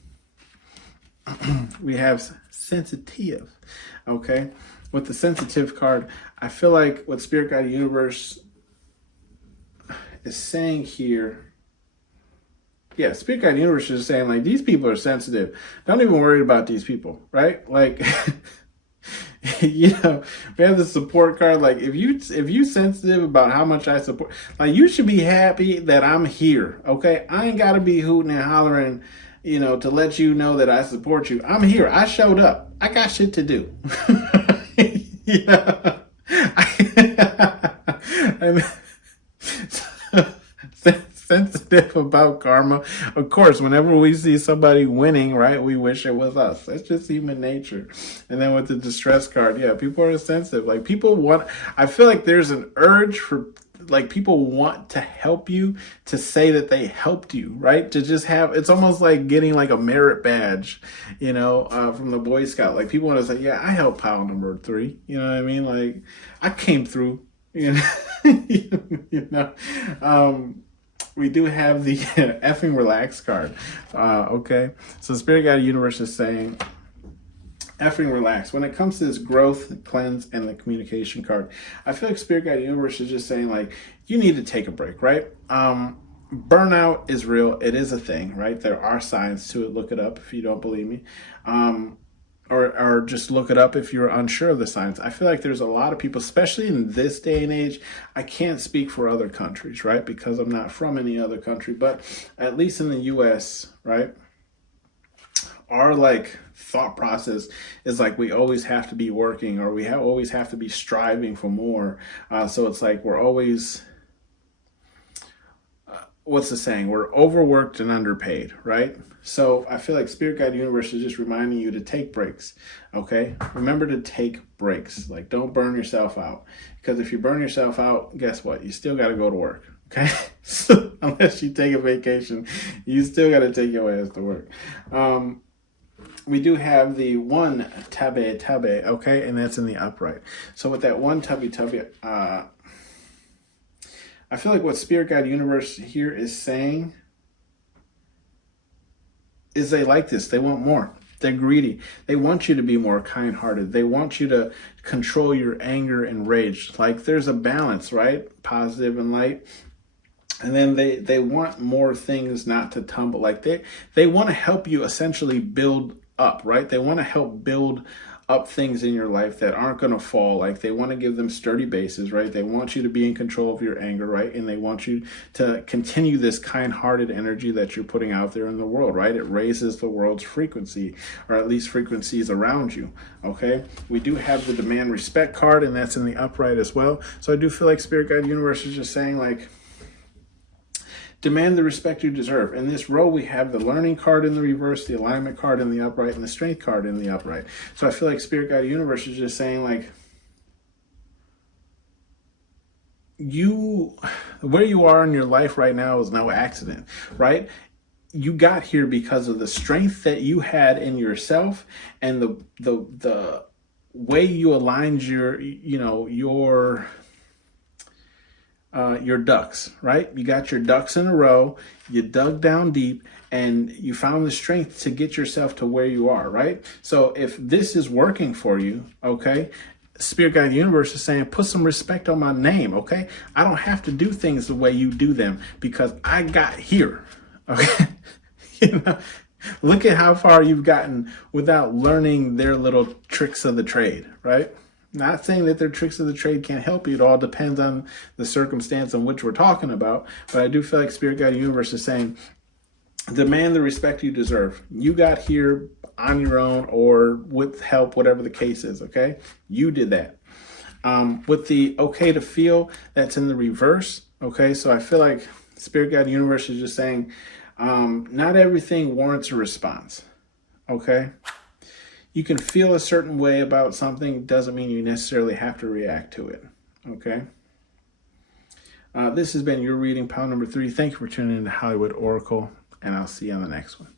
We have sensitive. Okay. With the sensitive card, I feel like what Spirit Guide Universe is saying here, Spirit Guide Universe is saying, like, these people are sensitive. Don't even worry about these people, right? Like, we have the support card. Like, if you sensitive about how much I support, like, you should be happy that I'm here, okay? I ain't got to be hooting and hollering, to let you know that I support you. I'm here. I showed up. I got shit to do. Sensitive about karma. Of course, whenever we see somebody winning, right, we wish it was us. That's just human nature. And then with the distress card, people are sensitive. Like, I feel like there's an urge for, like, people want to help you, to say that they helped you, right? To just have, it's almost like getting, like, a merit badge, from the Boy Scout. Like, people want to say, I helped pile number 3. You know what I mean? Like, I came through. You know, you know, we do have the effing relax card. Okay, so Spirit Guide Universe is saying effing relax. When it comes to this growth, cleanse, and the communication card, I feel like Spirit Guide Universe is just saying like you need to take a break, right? Burnout is real. It is a thing, right? There are signs to it. Look it up if you don't believe me. Or just look it up if you're unsure of the signs. I feel like there's a lot of people, especially in this day and age. I can't speak for other countries, right? Because I'm not from any other country, but at least in the US, right? Our like thought process is like we always have to be working, or we always have to be striving for more. So it's like we're always, what's the saying? We're overworked and underpaid, right? So I feel like Spirit Guide Universe is just reminding you to take breaks, okay? Remember to take breaks. Like, don't burn yourself out. Because if you burn yourself out, guess what? You still got to go to work, okay? So unless you take a vacation, you still got to take your ass to work. We do have the one tabe, okay? And that's in the upright. So with that one tabe, I feel like what Spirit Guide Universe here is saying is they like this. They want more. They're greedy. They want you to be more kind-hearted. They want you to control your anger and rage. Like there's a balance, right? Positive and light. And then they want more things not to tumble. Like they want to help you essentially build up, right? They want to help build up things in your life that aren't going to fall. Like they want to give them sturdy bases, right? They want you to be in control of your anger, right? And they want you to continue this kind-hearted energy that you're putting out there in the world, right? It raises the world's frequency, or at least frequencies around you, okay? We do have the demand respect card, and that's in the upright as well. So I do feel like Spirit Guide Universe is just saying like, demand the respect you deserve. In this row, we have the learning card in the reverse, the alignment card in the upright, and the strength card in the upright. So I feel like Spirit Guide Universe is just saying like, where you are in your life right now is no accident, right? You got here because of the strength that you had in yourself and the way you aligned your ducks, right? You got your ducks in a row, you dug down deep, and you found the strength to get yourself to where you are, right? So if this is working for you, okay, Spirit Guide Universe is saying, put some respect on my name, okay? I don't have to do things the way you do them because I got here, okay? Look at how far you've gotten without learning their little tricks of the trade, right? Not saying that their tricks of the trade can't help you. It all depends on the circumstance on which we're talking about. But I do feel like Spirit Guide Universe is saying, demand the respect you deserve. You got here on your own or with help, whatever the case is, okay? You did that. With the okay to feel, that's in the reverse, okay? So I feel like Spirit Guide Universe is just saying, not everything warrants a response, okay? You can feel a certain way about something. Doesn't mean you necessarily have to react to it. Okay. This has been your reading, pile number 3. Thank you for tuning in to Hollywood Oracle, and I'll see you on the next one.